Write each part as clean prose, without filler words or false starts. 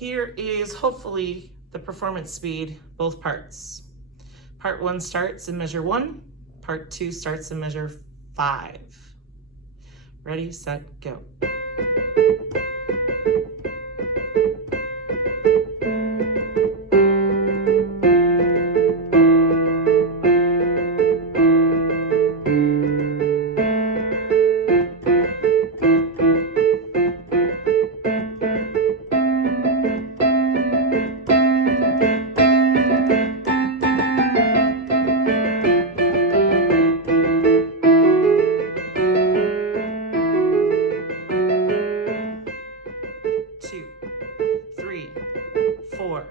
Here is hopefully the performance speed, both parts. Part 1 starts in measure 1, part 2 starts in measure 5. Ready, set, go. Two, three, four.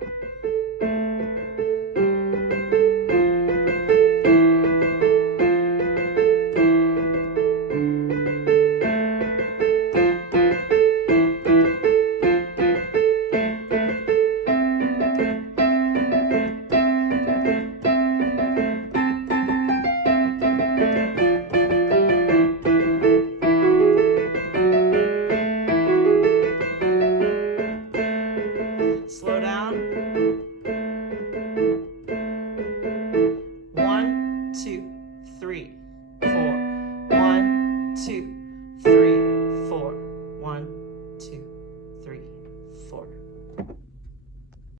Slow down. 1, 2, 3, 4. 1, 2.